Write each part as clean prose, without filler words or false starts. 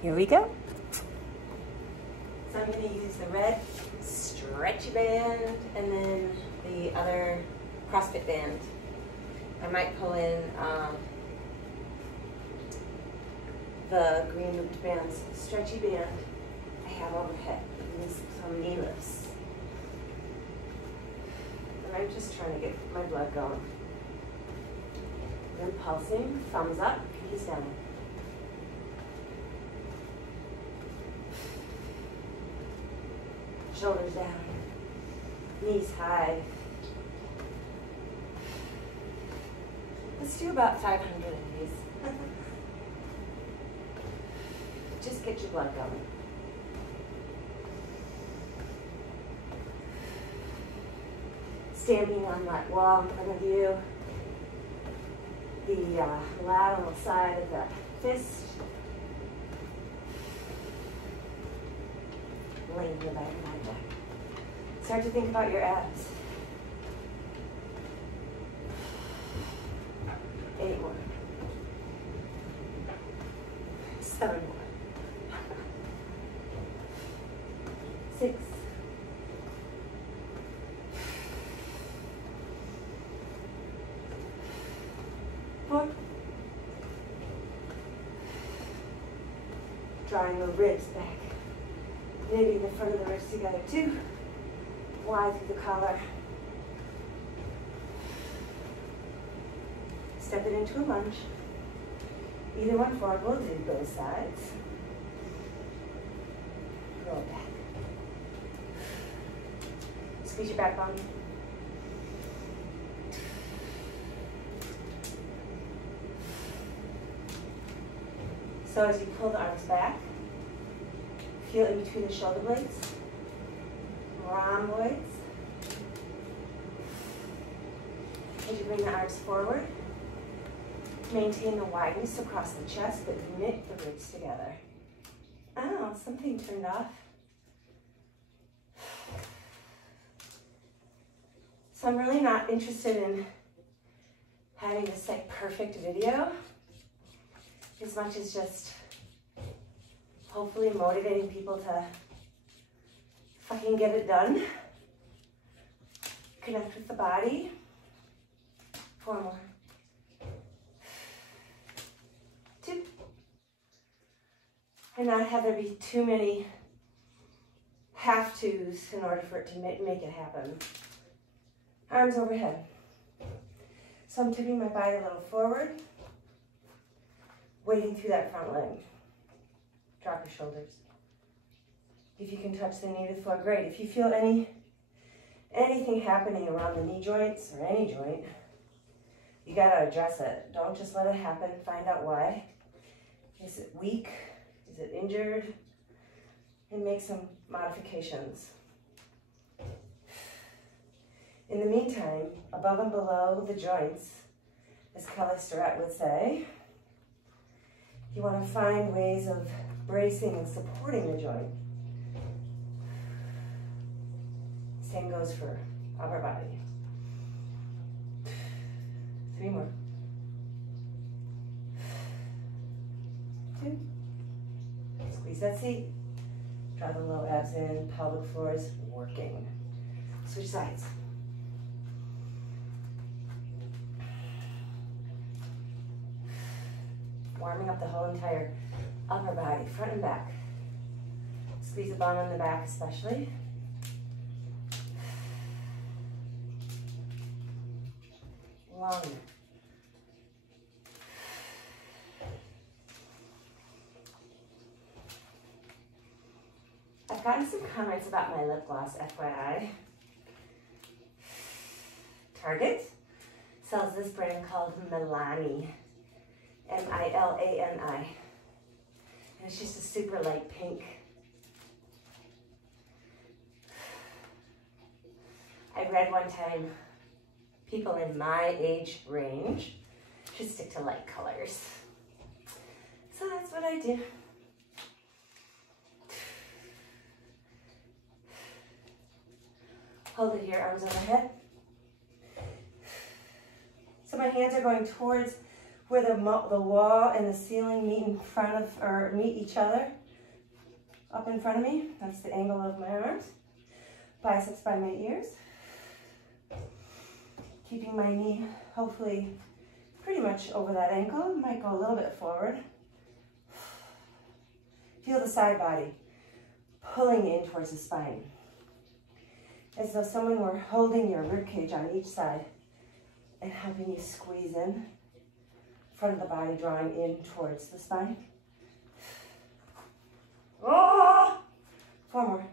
Here we go. So I'm going to use the red stretchy band and then the other CrossFit band. I might pull in the green looped bands, stretchy band I have overhead. Use some knee lifts. And I'm just trying to get my blood going. Then pulsing, thumbs up, pinkies down. Shoulders down, knees high. Let's do about 500 of these. Just get your blood going. Standing on that wall in front of you. The lateral side of the fist. Lean your back and back. Start to think about your abs. 8 more. 7 more. 6. 4. Drawing the ribs back. Knitting the front of the ribs together. 2. Wide through the collar. Step it into a lunge. Either one forward, we'll do both sides. Roll back. Squeeze your back bone. So as you pull the arms back, feel in between the shoulder blades, rhomboids. As you bring the arms forward, maintain the wideness across the chest, but knit the ribs together. Oh, something turned off. So I'm really not interested in having this like perfect video, as much as just hopefully motivating people to fucking get it done. Connect with the body. 4 more. 2. And not have there be too many have-tos in order for it to make it happen. Arms overhead. So I'm tipping my body a little forward, weighting through that front leg. Drop your shoulders. If you can touch the knee to the floor, great. If you feel anything happening around the knee joints or any joint, you gotta address it. Don't just let it happen. Find out why. Is it weak? Is it injured? And make some modifications. In the meantime, above and below the joints, as Kelly Starrett would say, you want to find ways of bracing and supporting the joint. Same goes for upper body. 3 more. 2. Squeeze that seat. Draw the low abs in, pelvic floor is working. Switch sides. Warming up the whole entire upper body, front and back. Squeeze the bum in the back especially. Long. I've gotten some comments about my lip gloss, FYI. Target sells this brand called Milani. M-I-L-A-N-I. And it's just a super light pink. I read one time, people in my age range should stick to light colors. So that's what I do. Hold it here, arms overhead. So my hands are going towards where the wall and the ceiling meet in front of, or meet each other, up in front of me. That's the angle of my arms. Biceps by my ears. Keeping my knee hopefully pretty much over that ankle. Might go a little bit forward. Feel the side body pulling in towards the spine. As though someone were holding your rib cage on each side and helping you squeeze in. Front of the body drawing in towards the spine. Oh! 4 more.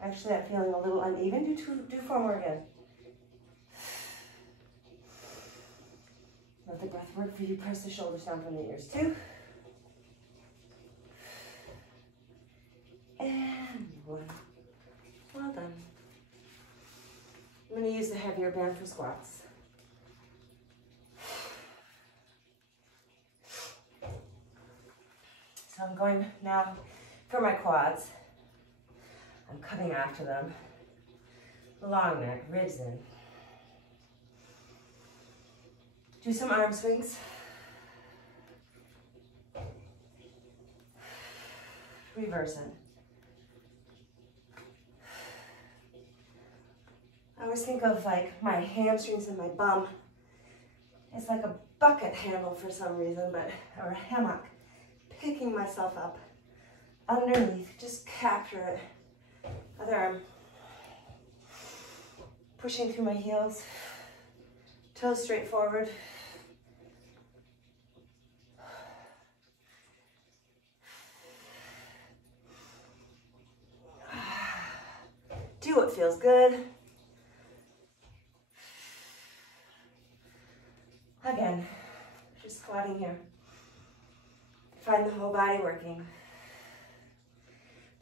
Actually, I'm feeling a little uneven. Do 4 more again. Let the breath work for you. Press the shoulders down from the ears. 2. And 1. Well done. I'm going to use the heavier band for squats. So I'm going now for my quads. I'm coming after them. Long neck, ribs in. Do some arm swings. Reverse it. I always think of like my hamstrings and my bum. It's like a bucket handle for some reason, or a hammock. Picking myself up underneath, just capture it. Other arm. Pushing through my heels. Toes straight forward. Do what feels good. Again, just squatting here. Find the whole body working.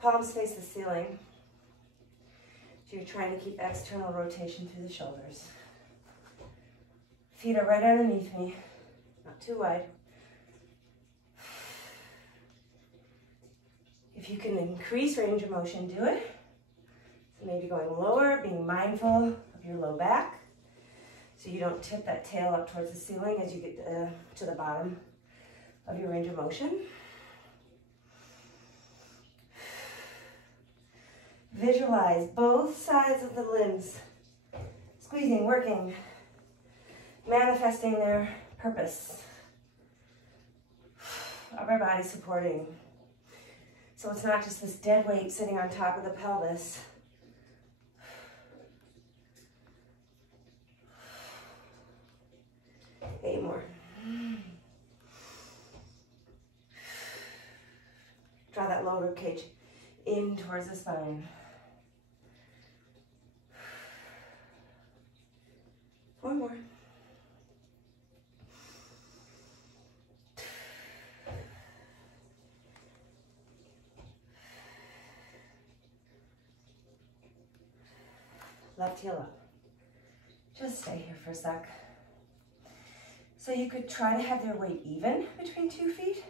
Palms face the ceiling. So you're trying to keep external rotation through the shoulders. Feet are right underneath me, not too wide. If you can increase range of motion, do it. So maybe going lower, being mindful of your low back, so you don't tip that tail up towards the ceiling as you get to the bottom of your range of motion. Visualize both sides of the limbs, squeezing, working, manifesting their purpose. Upper body supporting. So it's not just this dead weight sitting on top of the pelvis. Eight more. Draw that low rib cage in towards the spine. 4 more. Left heel up. Just stay here for a sec. So you could try to have their weight even between 2 feet,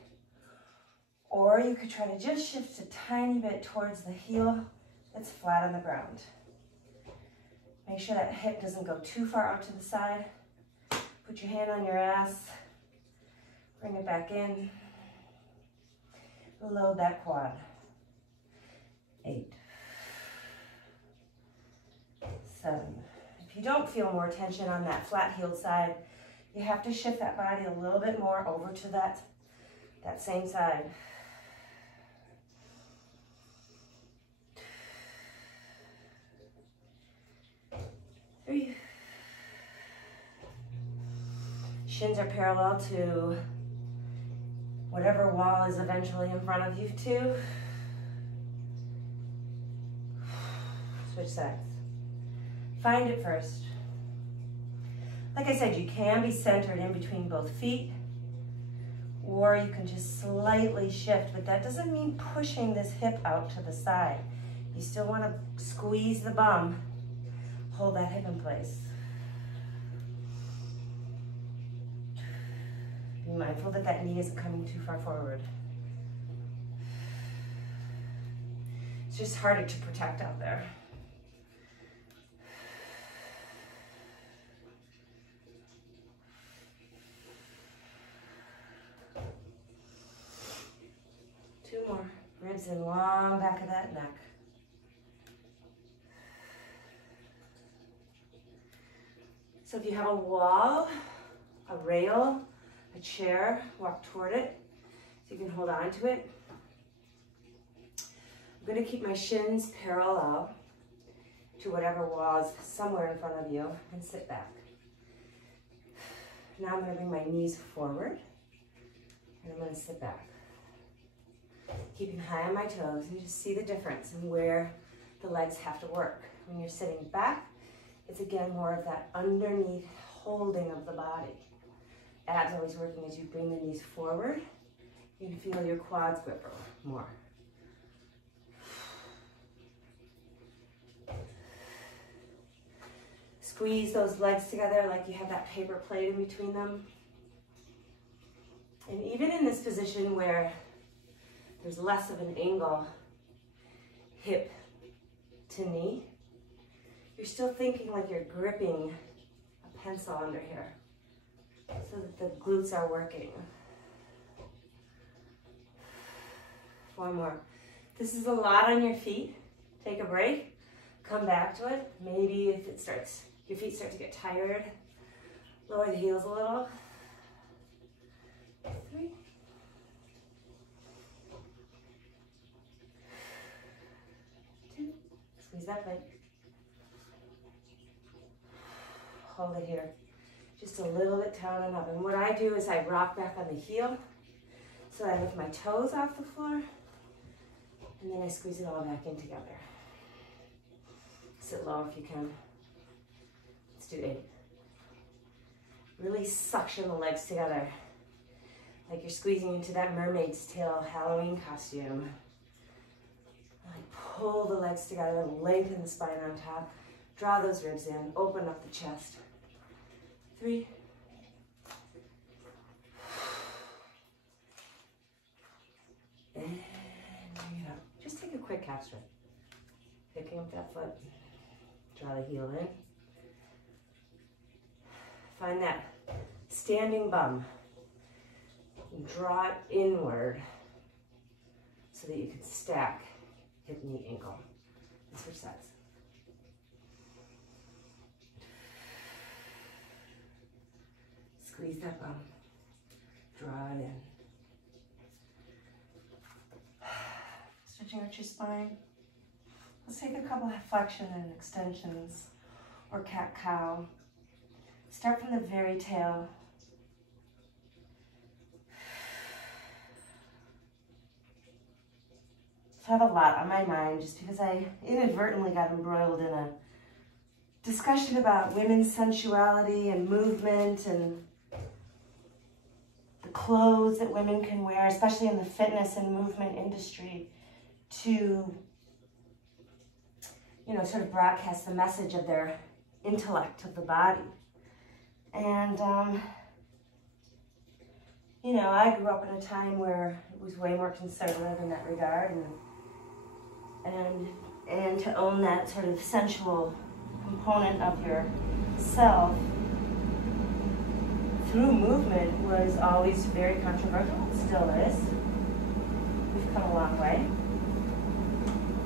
or you could try to just shift a tiny bit towards the heel that's flat on the ground. Make sure that hip doesn't go too far out to the side. Put your hand on your ass. Bring it back in. Load that quad. 8. 7. If you don't feel more tension on that flat-heeled side, you have to shift that body a little bit more over to that same side. 3. Shins are parallel to whatever wall is eventually in front of you. 2. Switch sides. Find it first. Like I said, you can be centered in between both feet, or you can just slightly shift, but that doesn't mean pushing this hip out to the side. You still want to squeeze the bum, hold that hip in place. Be mindful that that knee isn't coming too far forward. It's just harder to protect out there. Two more. Ribs in, long back of that neck. So if you have a wall, a rail, a chair, walk toward it so you can hold on to it. I'm going to keep my shins parallel to whatever wall is somewhere in front of you and sit back. Now I'm going to bring my knees forward and I'm going to sit back. Keeping high on my toes, and you just see the difference in where the legs have to work. When you're sitting back, it's again more of that underneath holding of the body. Abs always working as you bring the knees forward. You can feel your quads grip more. Squeeze those legs together like you have that paper plate in between them. And even in this position where there's less of an angle, hip to knee, you're still thinking like you're gripping a pencil under here so that the glutes are working. One more. This is a lot on your feet. Take a break, come back to it. Maybe if your feet start to get tired, lower the heels a little. 3. 2. Squeeze that leg. Hold it here. Just a little bit down and up. And what I do is I rock back on the heel. So I lift my toes off the floor. And then I squeeze it all back in together. Sit low if you can. Let's do 8. Really suction the legs together. Like you're squeezing into that mermaid's tail Halloween costume. Like pull the legs together, lengthen the spine on top. Draw those ribs in, open up the chest. 3. And bring it up. Just take a quick calf stretch. Picking up that foot. Draw the heel in. Find that standing bum. Draw it inward so that you can stack hip, knee, ankle. And switch sides. Squeeze that bum. Draw it in. Stretching out your spine. Let's take a couple of flexion and extensions, or cat-cow. Start from the very tail. So I have a lot on my mind just because I inadvertently got embroiled in a discussion about women's sensuality and movement and the clothes that women can wear, especially in the fitness and movement industry, to, sort of broadcast the message of their intellect of the body. And, I grew up in a time where it was way more conservative in that regard, and to own that sort of sensual component of yourself through movement was always very controversial. It still is. We've come a long way.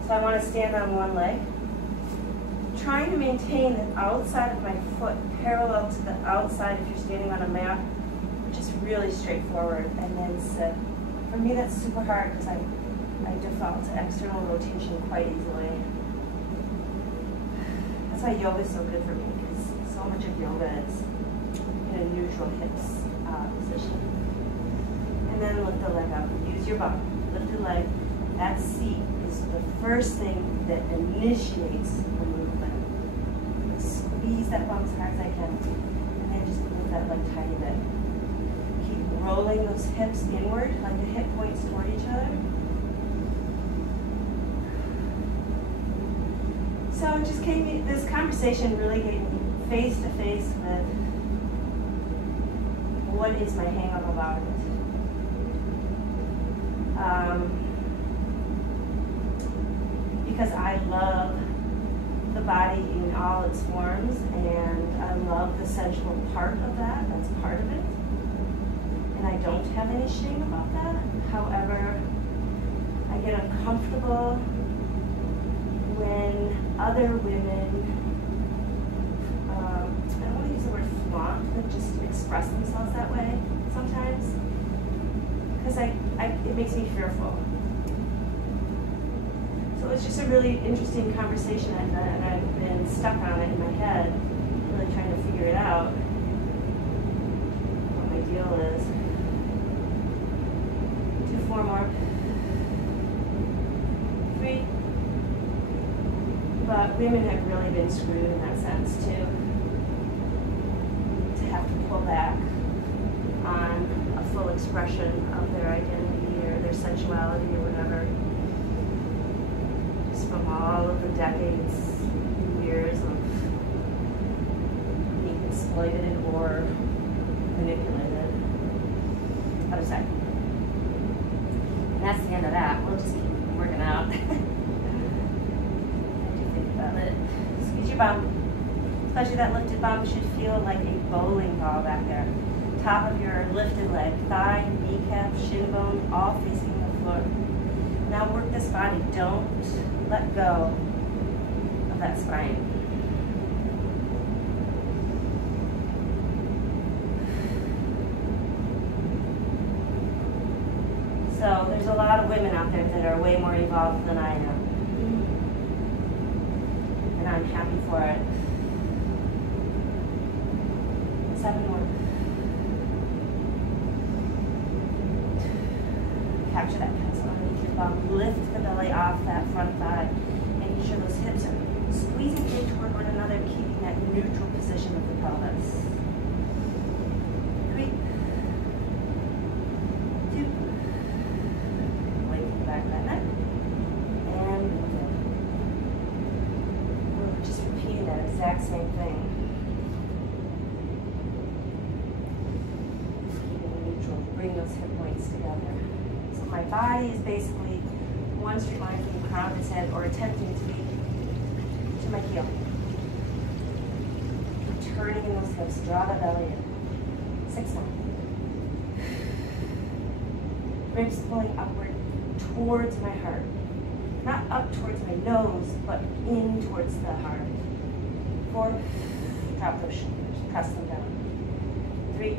So I want to stand on one leg, trying to maintain the outside of my foot parallel to the outside if you're standing on a mat, just really straightforward, and then sit. For me, that's super hard because I default to external rotation quite easily. That's why yoga is so good for me, because so much of yoga is in a neutral hips position. And then lift the leg up. Use your bum. Lift the leg. That seat is the first thing that initiates the movement. Squeeze that bum as hard as I can, and then just lift that leg tiny bit. Keep rolling those hips inward, like the hip points toward each other. So it just this conversation really gave me face to face with what is my hang up about it. because I love the body in all its forms, and I love the sensual part of that. That's part of it. And I don't have any shame about that. However, I get uncomfortable when other women, I don't want to use the word flaunt, but just express themselves that way sometimes, because it makes me fearful. So it's just a really interesting conversation, and I've been stuck on it in my head, really trying to figure it out, what my deal is. 2, 4 more. 3. But women have really been screwed in that sense too. To have to pull back on a full expression of their identity or their sensuality or whatever. Just from all of the decades, years of being exploited or manipulated. Other side. And that's the end of that. We'll just keep working out. It. Squeeze your bum, especially that lifted bum should feel like a bowling ball back there. Top of your lifted leg, thigh, kneecap, shin bone, all facing the floor. Now work this body. Don't let go of that spine. So there's a lot of women out there that are way more evolved than I am. And I'm happy for it. 7 more. Capture that pencil underneath your bum. Lift the belly off that front thigh. Making sure those hips are squeezing in toward one another, keeping that neutral position of the pelvis. 3, 2. Lengthen the back of that neck. And we're just repeating that exact same thing. Keeping it neutral. Bring those hip points together. So my body is basically one straight line from the crown of its head, or attempting to be, to my heel. Turning in those hips. Draw the belly in. 6 more. Ribs pulling upward towards my heart. Not up towards my nose, but in towards the heart. 4, drop those shoulders, press them down. 3,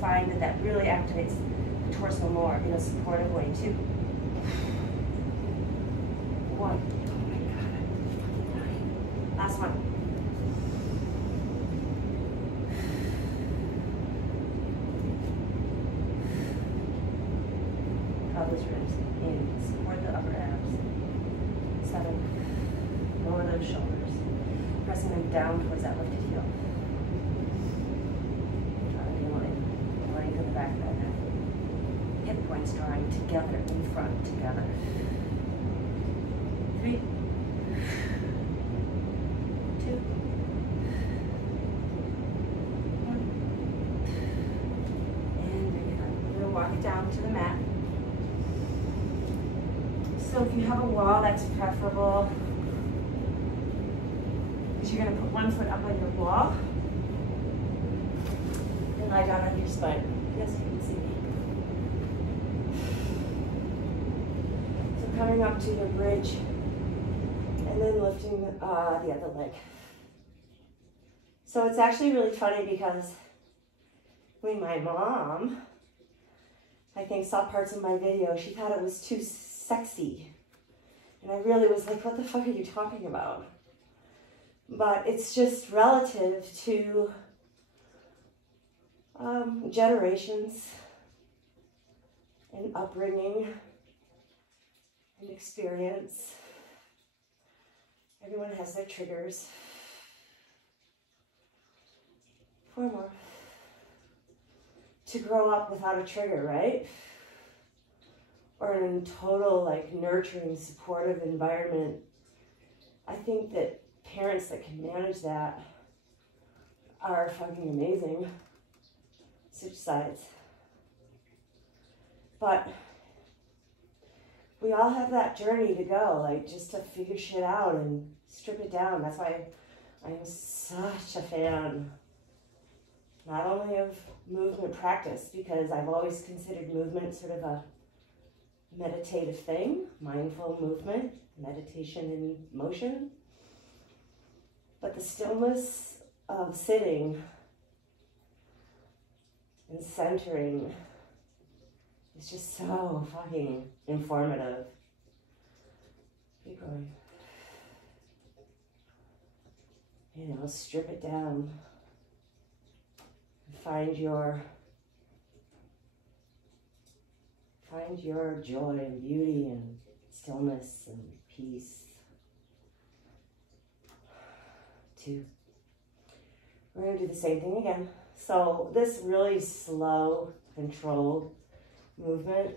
find that that really activates the torso more in a supportive way. 2, 1. Oh my God, I'm fucking dying. Last one. Draw those ribs in, support the upper abs. 7, lower those shoulders, pressing them down towards that lifted heel. Draw the line, lengthen the back of that neck. Hip points drawing together in front, together. 3, 2, and there you go. We're going to walk it down to the mat. So if you have a wall, that's preferable, because you're going to put one foot up on your wall and lie down on your spine. Yes, you can see me. So coming up to your bridge and then lifting the other leg. So it's actually really funny because when my mom, I think, saw parts of my video, she thought it was too sexy. And I really was like, what the fuck are you talking about? But it's just relative to generations and upbringing and experience. Everyone has their triggers. 4 more. To grow up without a trigger, right? Or in a total, like, nurturing, supportive environment. I think that parents that can manage that are fucking amazing. Switch sides. But we all have that journey to go, like just to figure shit out and strip it down. That's why I am such a fan, not only of movement practice, because I've always considered movement sort of a meditative thing, mindful movement, meditation in motion, but the stillness of sitting and centering is just so fucking informative. Keep going. You know, strip it down. Find your joy and beauty and stillness and peace. 2. We're going to do the same thing again. So this really slow, controlled movement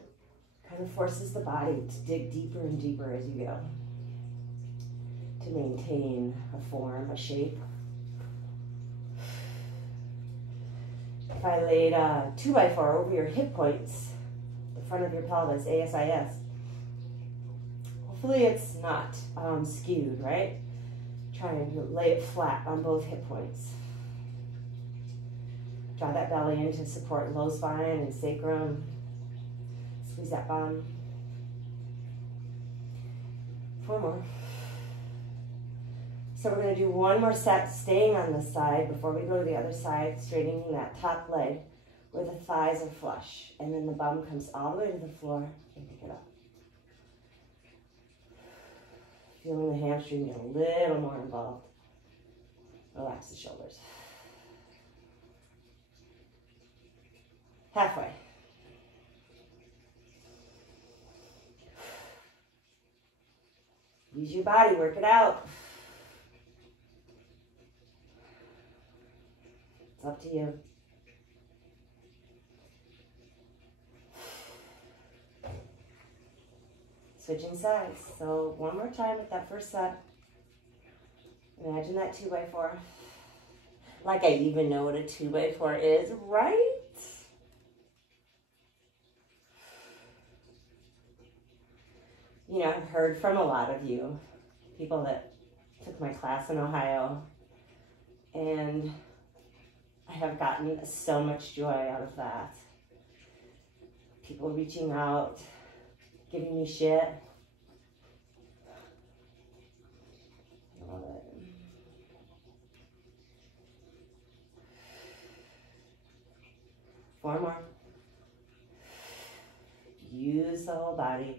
kind of forces the body to dig deeper and deeper as you go, to maintain a form, a shape. If I laid a 2x4 over your hip points, the front of your pelvis, ASIS, hopefully it's not skewed, right? Try and lay it flat on both hip points. Draw that belly in to support low spine and sacrum. Squeeze that bum. 4 more. So we're going to do one more set, staying on this side before we go to the other side, straightening that top leg where the thighs are flush. And then the bum comes all the way to the floor and pick it up. Feeling the hamstring get a little more involved. Relax the shoulders. Halfway. Use your body, work it out. It's up to you. Switching sides. So one more time with that first set. Imagine that 2x4. Like I even know what a 2x4 is, right? You know, I've heard from a lot of you, people that took my class in Ohio, and I have gotten so much joy out of that. People reaching out, giving me shit. I love it. Four more. Use the whole body.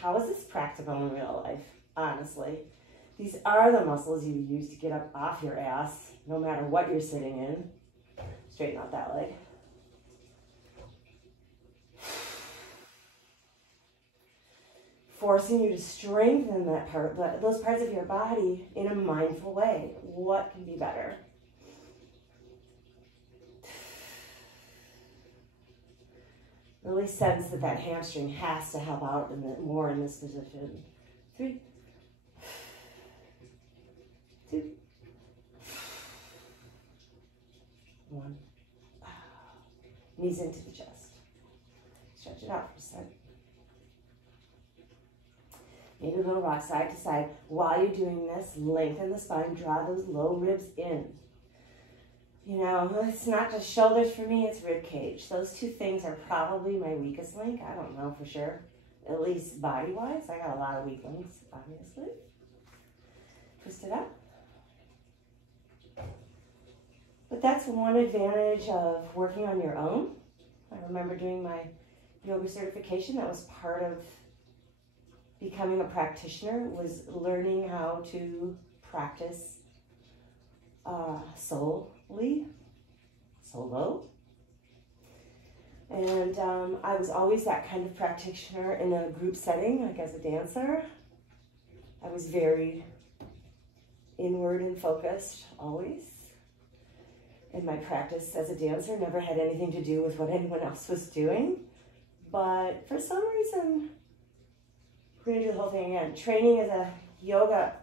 How is this practical in real life? Honestly, these are the muscles you use to get up off your ass, no matter what you're sitting in. Straighten out that leg. Forcing you to strengthen that part, those parts of your body in a mindful way. What can be better? Really sense that hamstring has to help out more in this position. 3, 2, 1. Knees into the chest. Stretch it out for a second. Maybe a little rock side to side. While you're doing this, lengthen the spine, draw those low ribs in. You know, it's not just shoulders for me, it's rib cage. Those two things are probably my weakest link. I don't know for sure. At least body-wise, I got a lot of weak links, obviously. Twist it up. But that's one advantage of working on your own. I remember doing my yoga certification. That was part of becoming a practitioner, was learning how to practice solo. And I was always that kind of practitioner in a group setting, like as a dancer. I was very inward and focused, always. And my practice as a dancer never had anything to do with what anyone else was doing. But for some reason, we're gonna do the whole thing again. Training as a yoga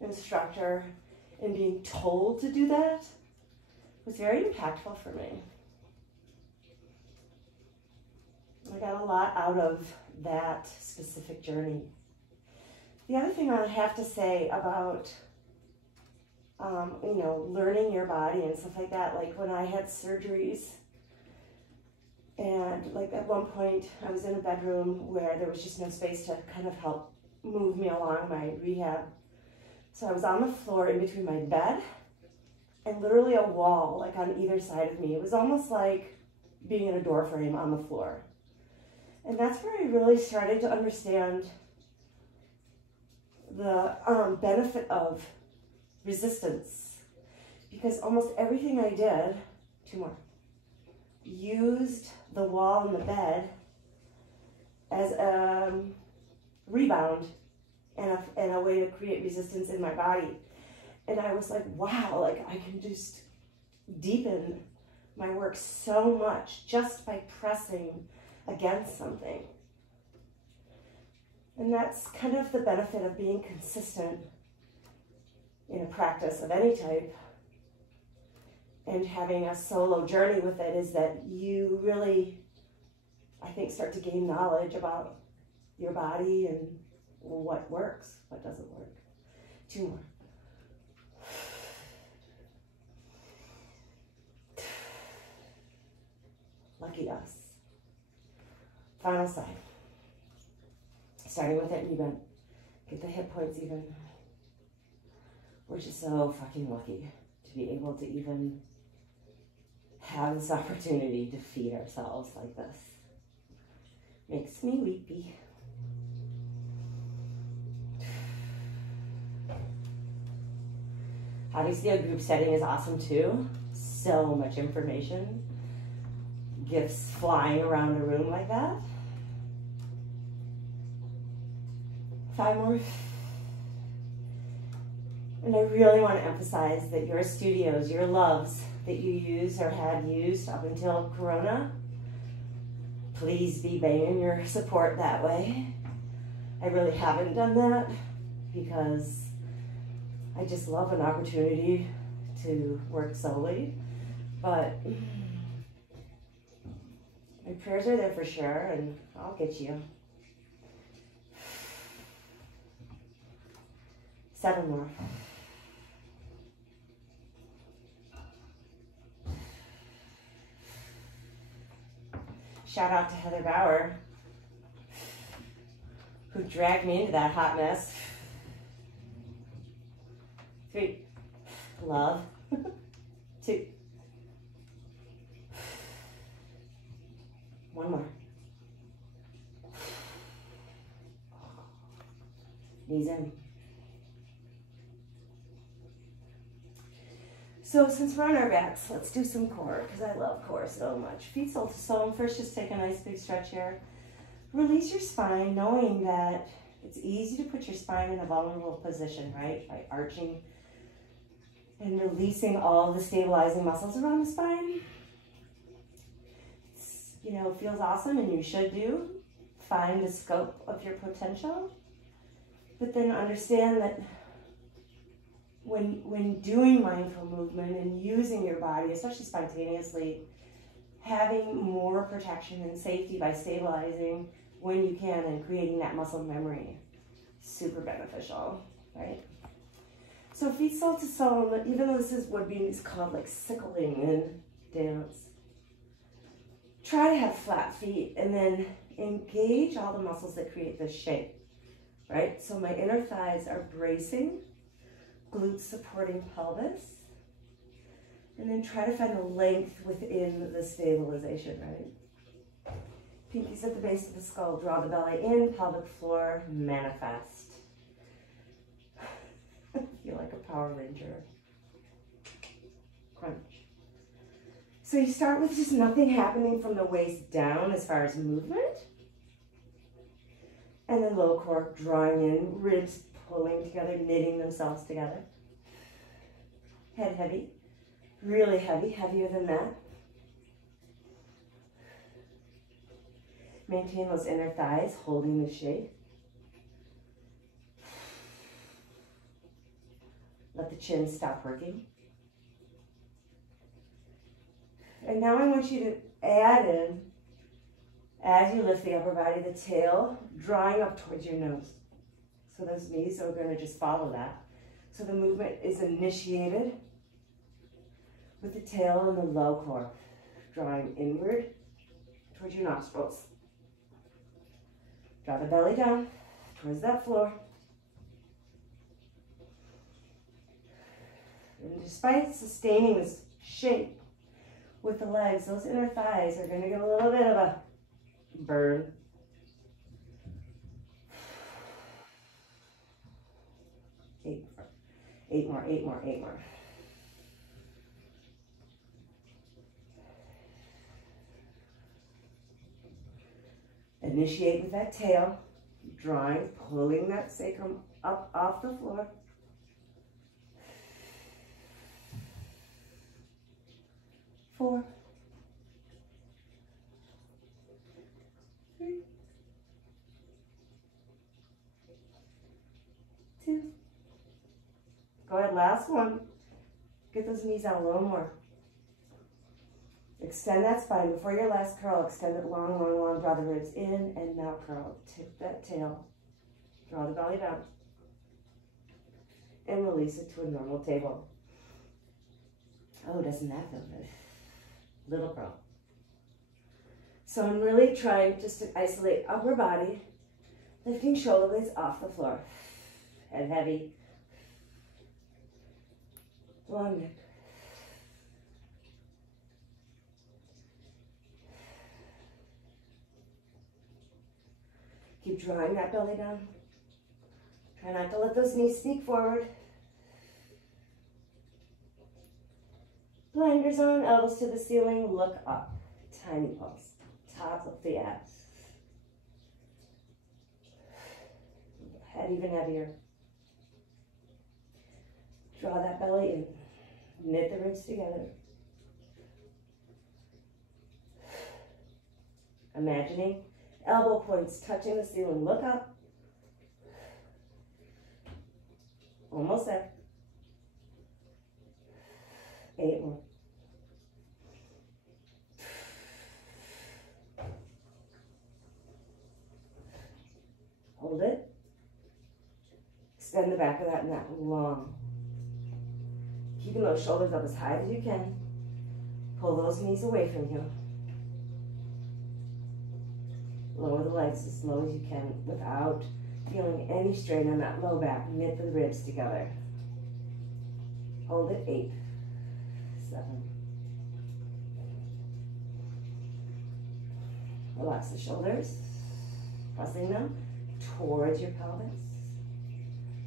instructor and being told to do that was very impactful for me. I got a lot out of that specific journey. The other thing I have to say about, you know, learning your body and stuff like that, like when I had surgeries, and like at one point I was in a bedroom where there was just no space to kind of help move me along my rehab. So I was on the floor in between my bed and literally a wall, like on either side of me. It was almost like being in a door frame on the floor. And that's where I really started to understand the benefit of resistance, because almost everything I did, two more, used the wall and the bed as a rebound and a way to create resistance in my body. And I was like, wow, like I can just deepen my work so much just by pressing against something. And that's kind of the benefit of being consistent in a practice of any type and having a solo journey with it, is that you really, I think, start to gain knowledge about your body and what works, what doesn't work. Two more. Lucky us. Final side. Starting with it even. Get the hip points even. We're just so fucking lucky to be able to even have this opportunity to feed ourselves like this. Makes me weepy. Obviously, a group setting is awesome too. So much information. Gifts flying around a room like that. 5 more. And I really want to emphasize that your studios, your loves that you use or had used up until Corona, please be banging your support that way. I really haven't done that because I just love an opportunity to work solely, but my prayers are there for sure, and I'll get you. 7 more. Shout out to Heather Bauer, who dragged me into that hot mess. 3, love. 2, 1 more. Knees in. So since we're on our backs, let's do some core, because I love core so much. Feet sole to sole. First, just take a nice big stretch here. Release your spine, knowing that it's easy to put your spine in a vulnerable position, right? By arching and releasing all the stabilizing muscles around the spine. It's, you know, feels awesome, and you should do. Find the scope of your potential, but then understand that when doing mindful movement and using your body, especially spontaneously, having more protection and safety by stabilizing when you can and creating that muscle memory, super beneficial, right? So feet sole to sole, even though this is what is called like sickling in dance, try to have flat feet and then engage all the muscles that create this shape, right? So my inner thighs are bracing, glutes supporting pelvis, and then try to find the length within the stabilization, right? Pinkies at the base of the skull, draw the belly in, pelvic floor, manifest. Feel like a Power Ranger. Crunch. So you start with just nothing happening from the waist down as far as movement, and then low core drawing in, ribs pulling together, knitting themselves together. Head heavy, really heavy, heavier than that. Maintain those inner thighs, holding the shape. Let the chin stop working. And now I want you to add in As you lift the upper body, the tail drawing up towards your nose. So those knees are going to just follow that. So the movement is initiated with the tail and the low core drawing inward towards your nostrils. Draw the belly down towards that floor. And despite sustaining this shape with the legs, those inner thighs are going to get a little bit of a burn. Eight more. Initiate with that tail, drawing, pulling that sacrum up off the floor. 4, 3, 2. Go ahead, last one. Get those knees out a little more. Extend that spine. Before your last curl, extend it long. Draw the ribs in and now curl. Tip that tail. Draw the belly down. And release it to a normal table. Oh, doesn't that feel good? Little curl. So I'm really trying just to isolate upper body, lifting shoulder blades off the floor. Head heavy. Long neck. Keep drawing that belly down. Try not to let those knees sneak forward. Blinders on, elbows to the ceiling, look up. Tiny pulse. Top of the abs. Head even heavier. Draw that belly in. Knit the ribs together. Imagining elbow points touching the ceiling. Look up. Almost there. 8 more. Hold it. Extend the back of that neck long. Keeping those shoulders up as high as you can. Pull those knees away from you. Lower the legs as low as you can without feeling any strain on that low back. Knit the ribs together. Hold it. 8, 7. Relax the shoulders. Pressing them towards your pelvis.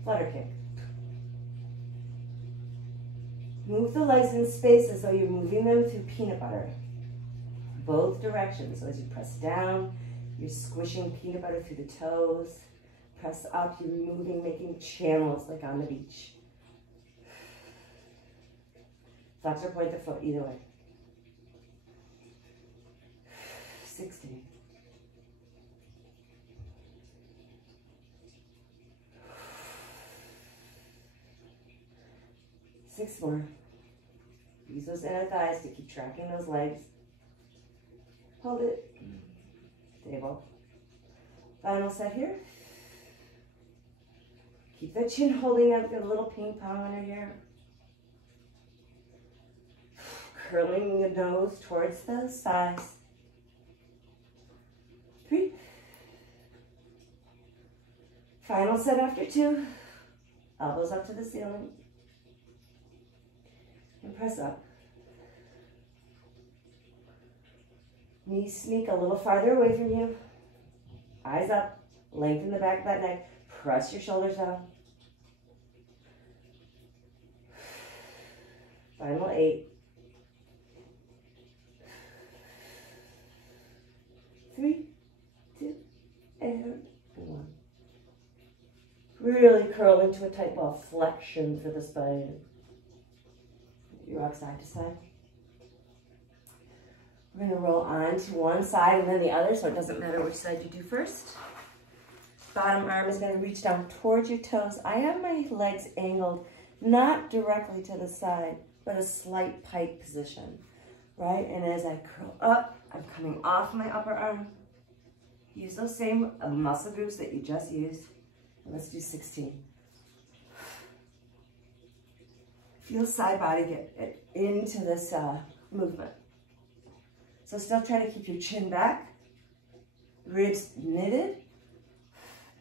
Flutter kick. Move the legs in space as though you're moving them through peanut butter. Both directions. So as you press down, you're squishing peanut butter through the toes. Press up, you're moving, making channels like on the beach. Flex or point the foot, either way. 16. 6 more. Use those inner thighs to keep tracking those legs. Hold it. Table. Final set here. Keep the chin holding up. Get a little ping pong under here. Curling the nose towards the sides. 3. Final set after 2. Elbows up to the ceiling. And press up. Knees sneak a little farther away from you. Eyes up. Lengthen the back of that neck. Press your shoulders down. Final 8. 3, 2, and 1. Really curl into a tight ball. Flexion for the spine. You rock side to side. We're going to roll on to one side and then the other, so it doesn't matter which side you do first. Bottom arm is going to reach down towards your toes. I have my legs angled not directly to the side, but a slight pike position, right? And as I curl up, I'm coming off my upper arm. Use those same muscle groups that you just used. And let's do 16. Feel side body get into this movement. So still try to keep your chin back, ribs knitted,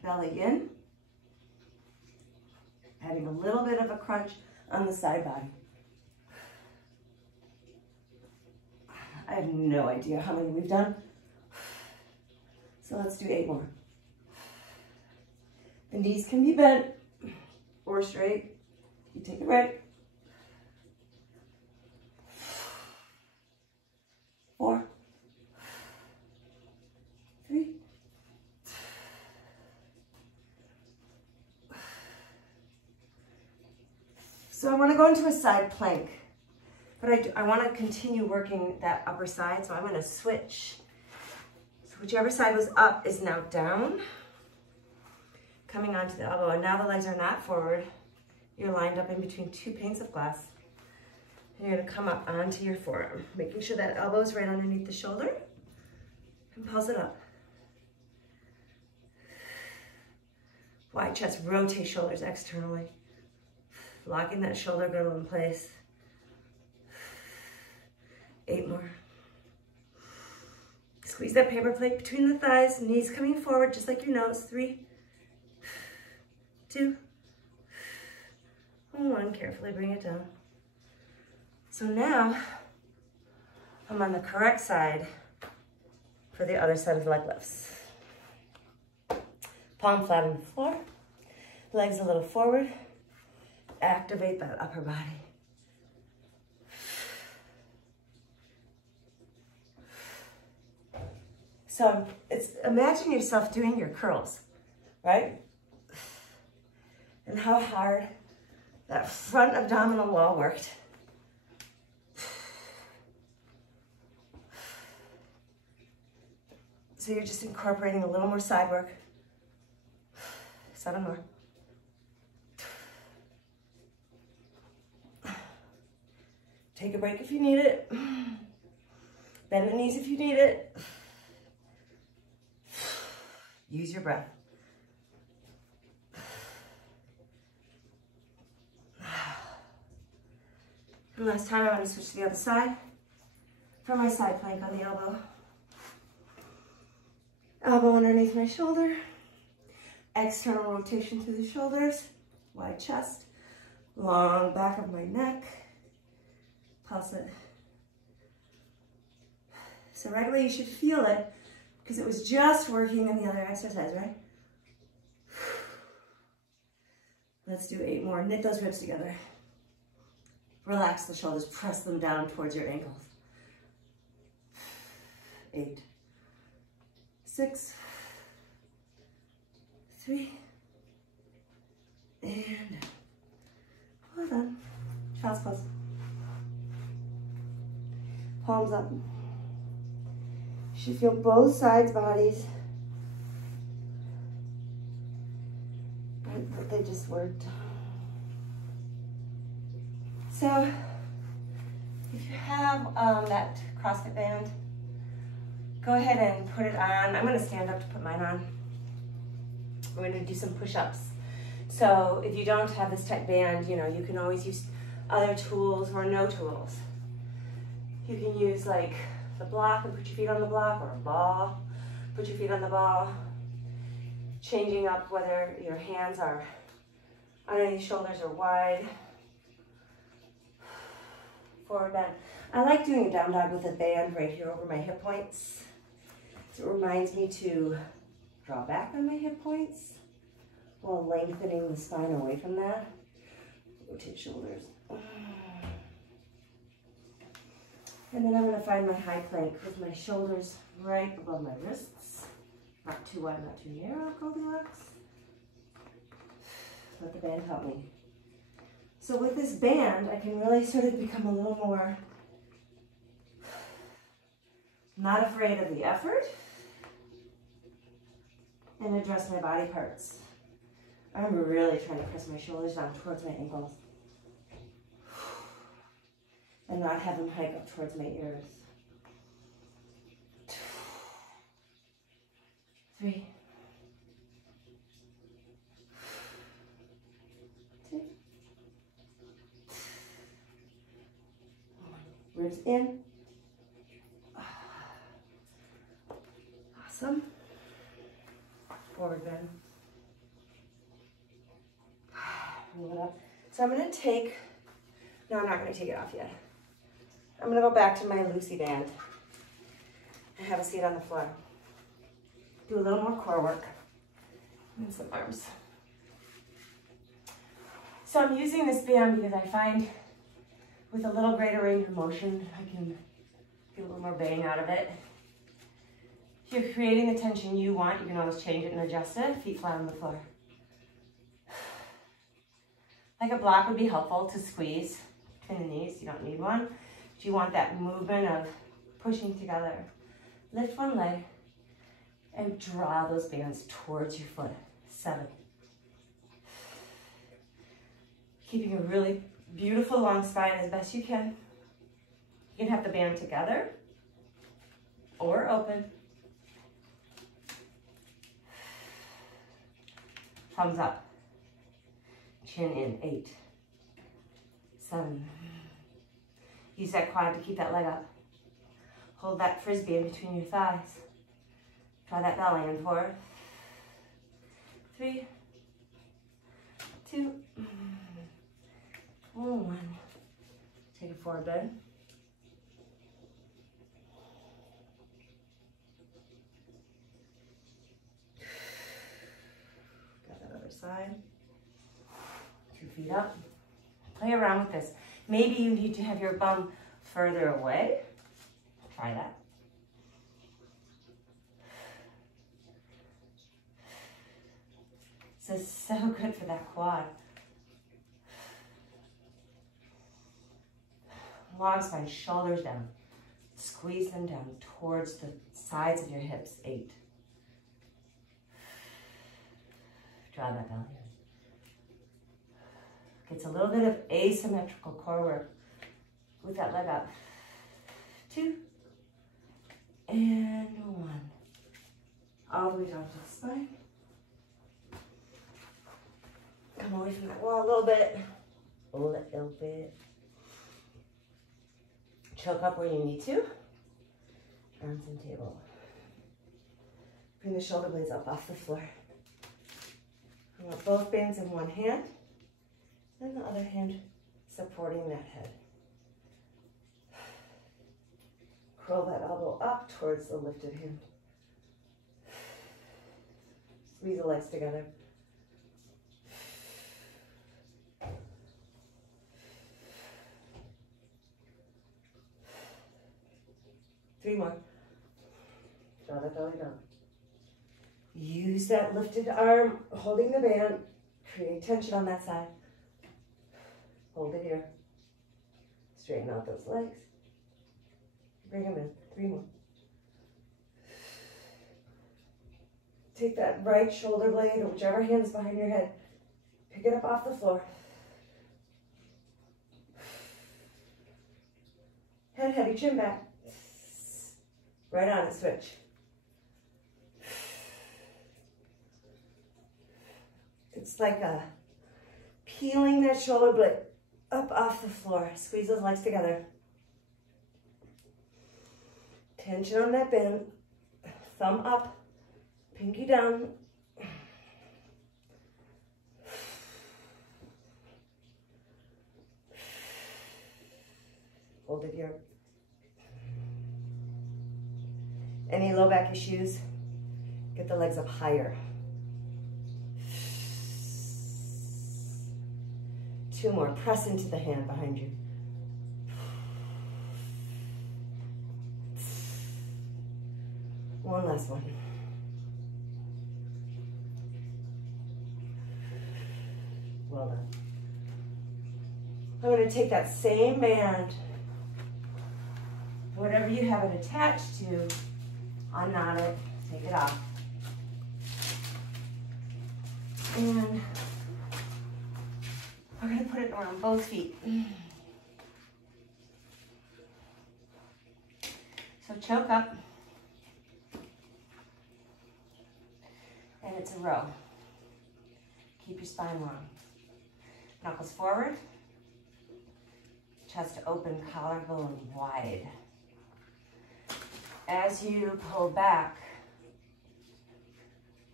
belly in, having a little bit of a crunch on the side body. I have no idea how many we've done. So let's do 8 more. The knees can be bent or straight. You take a break. 4, 3, so I want to go into a side plank, but I want to continue working that upper side, so I'm going to switch. So whichever side was up is now down, coming onto the elbow, and now the legs are not forward. You're lined up in between 2 panes of glass. And you're going to come up onto your forearm, making sure that elbow is right underneath the shoulder, and pulse it up. Wide chest, rotate shoulders externally. Locking that shoulder girdle in place. 8 more. Squeeze that paper plate between the thighs, knees coming forward just like your nose. 3, 2, 1. Carefully bring it down. So now I'm on the correct side for the other side of the leg lifts. Palm flat on the floor, legs a little forward. Activate that upper body. So imagine yourself doing your curls, right? And how hard that front abdominal wall worked. So you're just incorporating a little more side work. 7 more. Take a break if you need it. Bend the knees if you need it. Use your breath. And last time, I'm going to switch to the other side for my side plank on the elbow. Elbow underneath my shoulder. External rotation through the shoulders. Wide chest. Long back of my neck. Pulse it. So right away you should feel it because it was just working in the other exercise, right? Let's do 8 more. Knit those ribs together. Relax the shoulders. Press them down towards your ankles. 8, 6, 3, and well done. Child's pose. Palms up. You should feel both sides bodies. But they just worked. So, if you have that CrossFit band, go ahead and put it on. I'm going to stand up to put mine on. We're going to do some push-ups. So if you don't have this type band, you know, you can always use other tools or no tools. You can use like the block and put your feet on the block, or a ball, put your feet on the ball. Changing up whether your hands are underneath shoulders or wide. Forward bend. I like doing a down dog with a band right here over my hip points. So it reminds me to draw back on my hip points while lengthening the spine away from that. Rotate shoulders. And then I'm going to find my high plank with my shoulders right above my wrists. Not too wide, not too narrow, Goldilocks. Let the band help me. So with this band, I can really sort of become a little more not afraid of the effort and address my body parts. I'm really trying to press my shoulders down towards my ankles and not have them hike up towards my ears. 3, 2, 1. Ribs in. Awesome. Forward bend. Move it up. So I'm going to take, no, I'm not going to take it off yet. I'm going to go back to my Lucy band and have a seat on the floor. Do a little more core work and some arms. So I'm using this band because I find with a little greater range of motion, I can get a little more bang out of it. If you're creating the tension you want, you can always change it and adjust it. Feet flat on the floor. Like a block would be helpful to squeeze between the knees. You don't need one. But you want that movement of pushing together. Lift one leg and draw those bands towards your foot. 7. Keeping a really beautiful long spine as best you can. You can have the band together or open. Thumbs up. Chin in. 8, 7. Use that quad to keep that leg up. Hold that frisbee in between your thighs. Draw that belly in. 4, 3, 2, 1. Take a forward bend. Got that other side. 2 feet up. Play around with this. Maybe you need to have your bum further away. Try that. This is so good for that quad. Long spine, shoulders down. Squeeze them down towards the sides of your hips. 8. Draw that belly in. Gets a little bit of asymmetrical core work with that leg up. 2 and 1. All the way down to the spine. Come away from that wall a little bit. A little bit. Choke up where you need to. Arms and table. Bring the shoulder blades up off the floor. I want both bands in one hand. And the other hand supporting that head. Curl that elbow up towards the lifted hand. Squeeze the legs together. Three more. Draw that belly down. Use that lifted arm, holding the band. Create tension on that side. Hold it here. Straighten out those legs. Bring them in. 3 more. Take that right shoulder blade or whichever hand is behind your head. Pick it up off the floor. Head heavy, chin back. Right on it, switch. It's like peeling that shoulder blade up off the floor. Squeeze those legs together. Tension on that bend. Thumb up, pinky down. Hold it here. Any low back issues? Get the legs up higher. 2 more. Press into the hand behind you. One last one. Well done. I'm going to take that same band, whatever you have it attached to, unknot it, take it off. And we're going to put it around both feet. So choke up. And it's a row. Keep your spine long. Knuckles forward. Chest open, collarbone wide. As you pull back,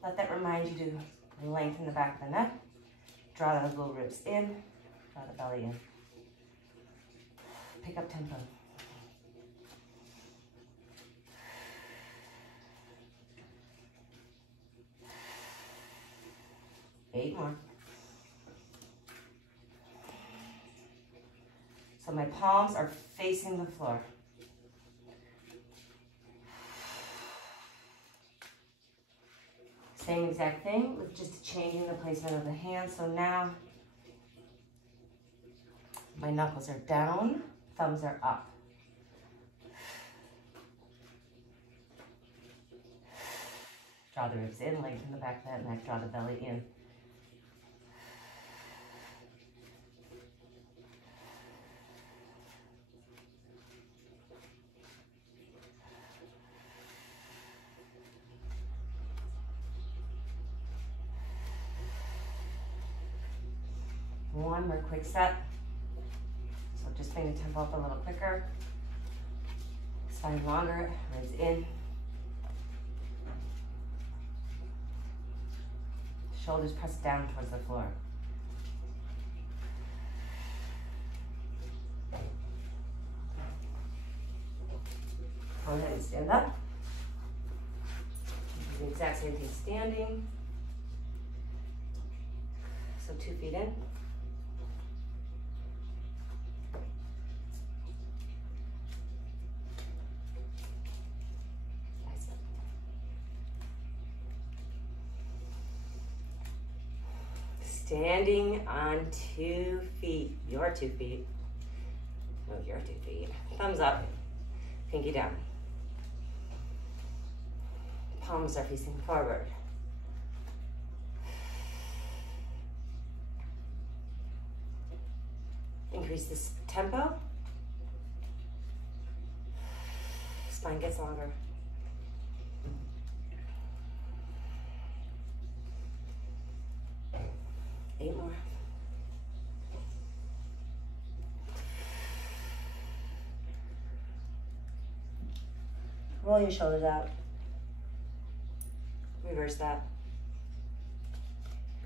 let that remind you to lengthen the back of the neck. Draw the little ribs in. Draw the belly in. Pick up tempo. Eight more. So my palms are facing the floor. Same exact thing with just changing the placement of the hands. So now my knuckles are down, thumbs are up. Draw the ribs in, lengthen the back of that neck, draw the belly in. One more quick set. So just bring the tempo up a little quicker. Spine longer, ribs in. Shoulders press down towards the floor. Go ahead and stand up. Do the exact same thing standing. So 2 feet in. Standing on 2 feet, your 2 feet. No, your 2 feet. Thumbs up, pinky down. Palms are facing forward. Increase this tempo. Spine gets longer. 8 more. Roll your shoulders out. Reverse that.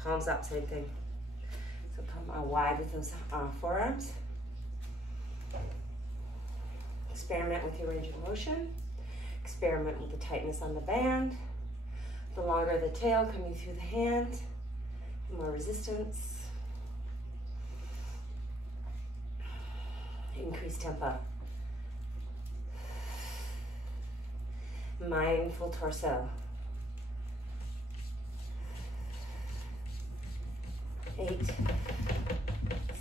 Palms up, same thing. So palm wide with those forearms. Experiment with your range of motion. Experiment with the tightness on the band. The longer the tail coming through the hand. More resistance. Increase tempo. Mindful torso. 8,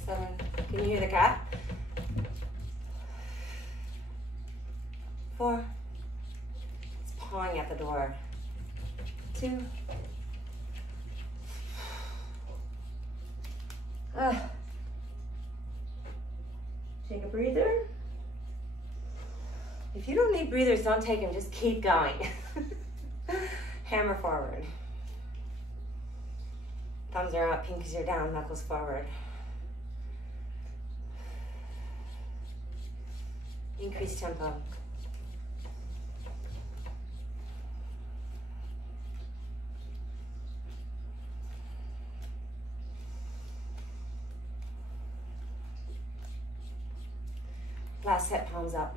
7. Can you hear the cat? 4. It's pawing at the door. 2. Take a breather. If you don't need breathers, don't take them. Just keep going. Hammer forward. Thumbs are up, pinkies are down, knuckles forward. Increase tempo. Last set, palms up.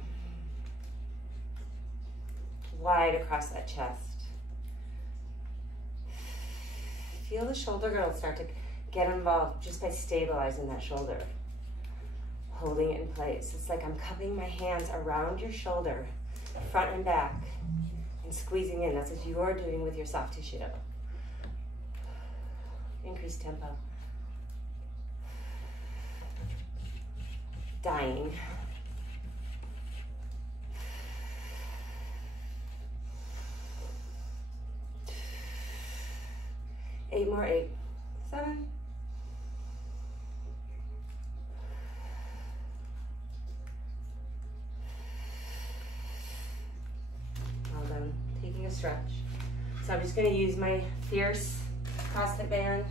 Wide across that chest. Feel the shoulder girdle start to get involved just by stabilizing that shoulder. Holding it in place. It's like I'm cupping my hands around your shoulder, front and back, and squeezing in. That's what you're doing with your soft tissue. Increase tempo. Dying. 8 more, 8, 7. Well done. Taking a stretch. So I'm just gonna use my Fierce CrossFit band,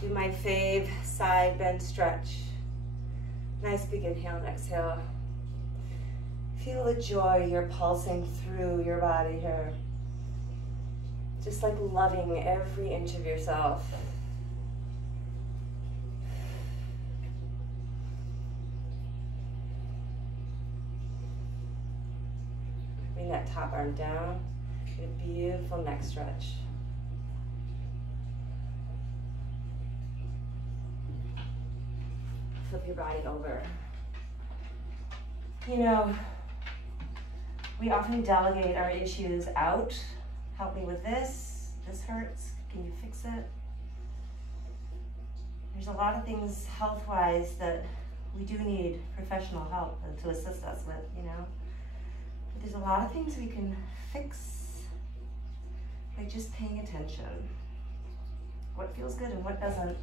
do my fave side bend stretch. Nice big inhale and exhale. Feel the joy you're pulsing through your body here. Just like loving every inch of yourself. Bring that top arm down. Get a beautiful neck stretch. Flip your body over. You know, we often delegate our issues out. Help me with this. This hurts. Can you fix it? There's a lot of things health-wise that we do need professional help to assist us with, you know. But there's a lot of things we can fix by just paying attention. What feels good and what doesn't,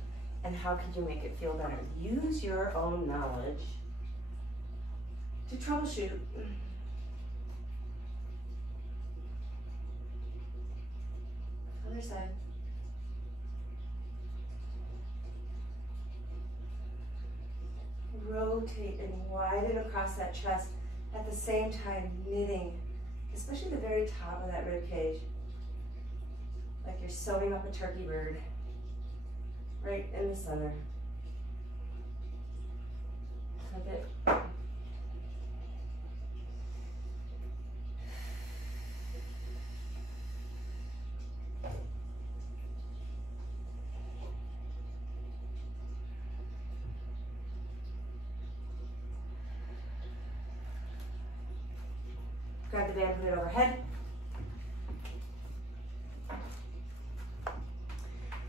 and how could you make it feel better? Use your own knowledge to troubleshoot. Other side. Rotate and widen across that chest, at the same time knitting, especially the very top of that rib cage, like you're sewing up a turkey bird right in the center. Flip it. Grab the band, put it overhead.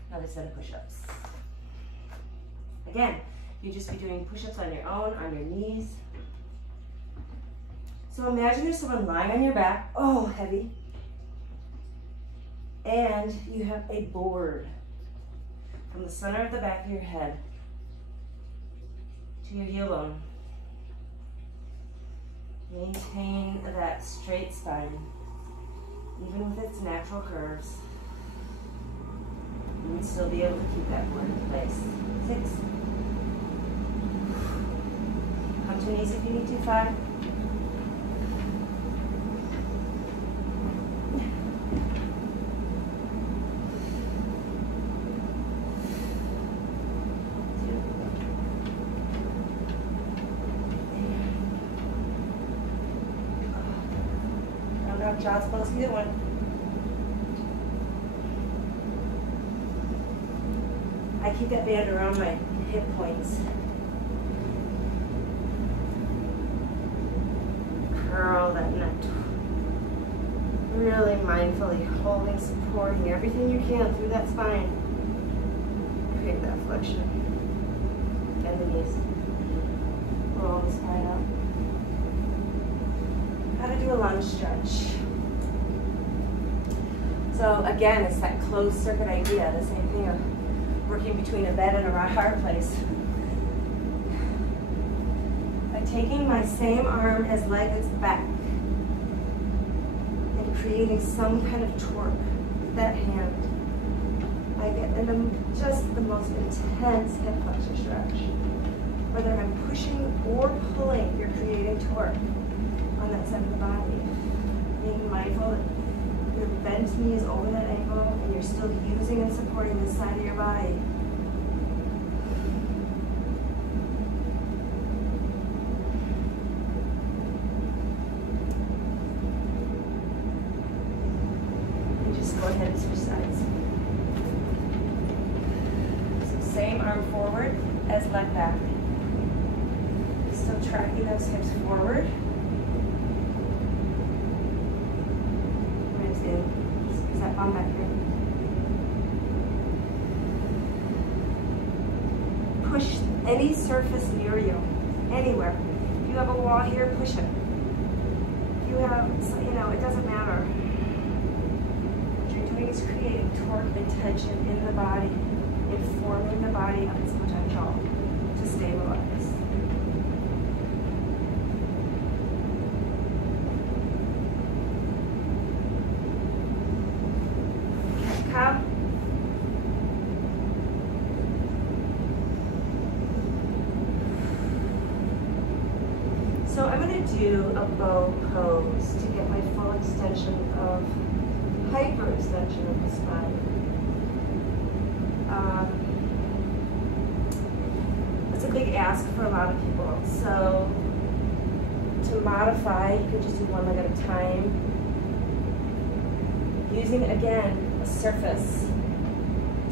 Another set of push-ups. Again, you just be doing push-ups on your own, on your knees. So imagine there's someone lying on your back, oh, heavy. And you have a board from the center of the back of your head to your heel bone. Maintain that straight spine, even with its natural curves. And still be able to keep that board in place. 6. Come to knees if you need to. 5. 2. Child's pose, either one. I keep that band around my hip points. Curl that neck. Really mindfully holding, supporting everything you can through that spine. Create that flexion. Bend the knees. Roll the spine up. How to do a lunge stretch. So again, it's that closed circuit idea, the same thing of working between a bed and a fireplace. By taking my same arm as leg that's back and creating some kind of torque with that hand, I get in just the most intense hip flexor stretch. Whether I'm pushing or pulling, you're creating torque on that side of the body. Being mindful that your bent knee is over that ankle and you're still using and supporting this side of your body. And just go ahead and switch sides. So same arm forward as leg back. Still tracking those hips forward. Squeeze that bum back here. Push any surface near you, anywhere. If you have a wall here, push it. If you have, so, you know, it doesn't matter. What you're doing is creating torque and tension in the body, informing the body of its potential to stabilize. So I'm going to do a bow pose to get my full extension of hyperextension of the spine. It's a big ask for a lot of people. So to modify, you can just do one leg at a time. Using, again, a surface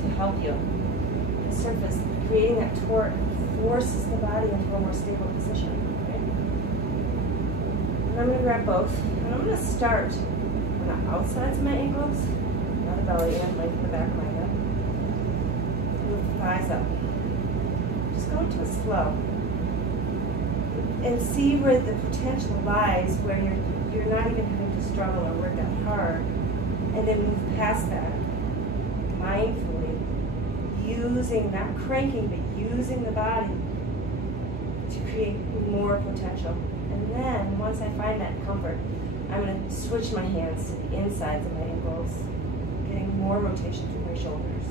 to help you. The surface, creating that torque forces the body into a more stable position. Okay? And I'm going to grab both. And I'm going to start on the outsides of my ankles, not the belly, and lengthen the back of my head. Move the thighs up. Just go into it slow. And see where the potential lies, where you're not even having to struggle or work that hard. And then move past that, mindfully, using, not cranking, but using the body to create more potential. And then, once I find that comfort, I'm going to switch my hands to the insides of my ankles, getting more rotation through my shoulders.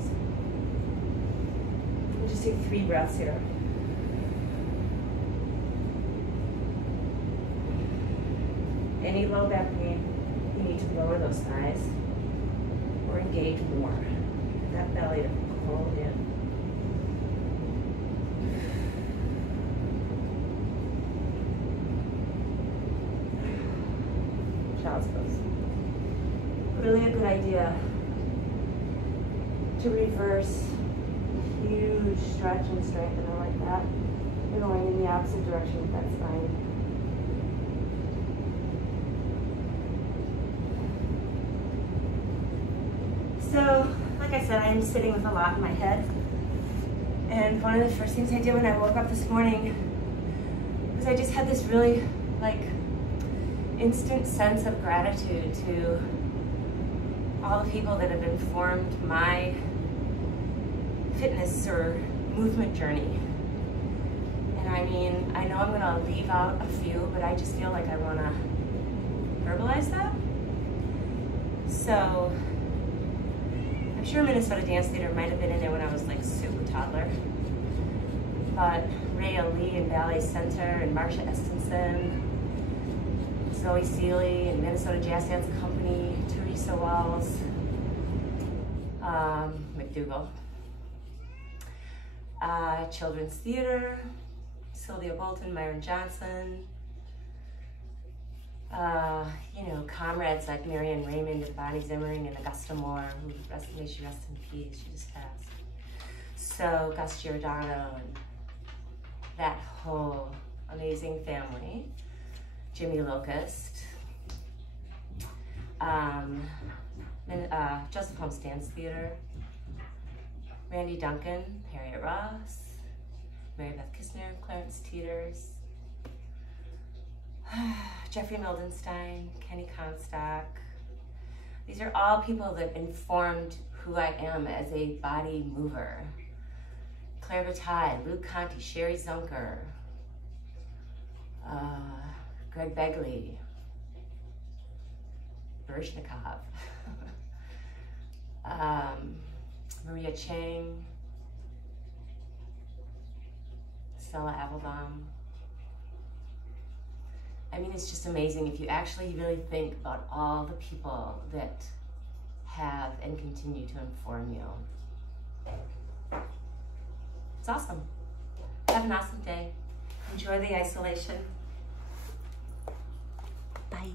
We'll just take 3 breaths here. Any low back pain, you need to lower those thighs or engage more. That belly to pull in. Child's pose. Really a good idea to reverse huge stretch and strengthener like that. You're going in the opposite direction with that spine. So, like I said, I am sitting with a lot in my head. And one of the first things I did when I woke up this morning was I just had this really, instant sense of gratitude to all the people that have informed my fitness or movement journey. And I mean, I know I'm gonna leave out a few, but I just feel like I wanna verbalize that. So, I'm sure Minnesota Dance Theater might have been in there when I was super toddler. But Ray Ali and Ballet Center and Marsha Estenson, Zoe Seeley and Minnesota Jazz Dance Company, Teresa Walls, McDougall, Children's Theater, Sylvia Bolton, Myron Johnson, comrades like Marianne Raymond and Bonnie Zimmering and Augusta Moore, who may she rest in peace, she just passed. So Gus Giordano and that whole amazing family. Jimmy Locust, Joseph Holmes Dance Theater, Randy Duncan, Harriet Ross, Mary Beth Kistner, Clarence Teeters, Jeffrey Mildenstein, Kenny Comstock. These are all people that informed who I am as a body mover. Claire Bataille, Luke Conti, Sherry Zunker, Greg Begley, Bershnikov, Maria Chang, Stella Applebaum. I mean, it's just amazing if you actually really think about all the people that have and continue to inform you. It's awesome. Have an awesome day. Enjoy the isolation. Bye.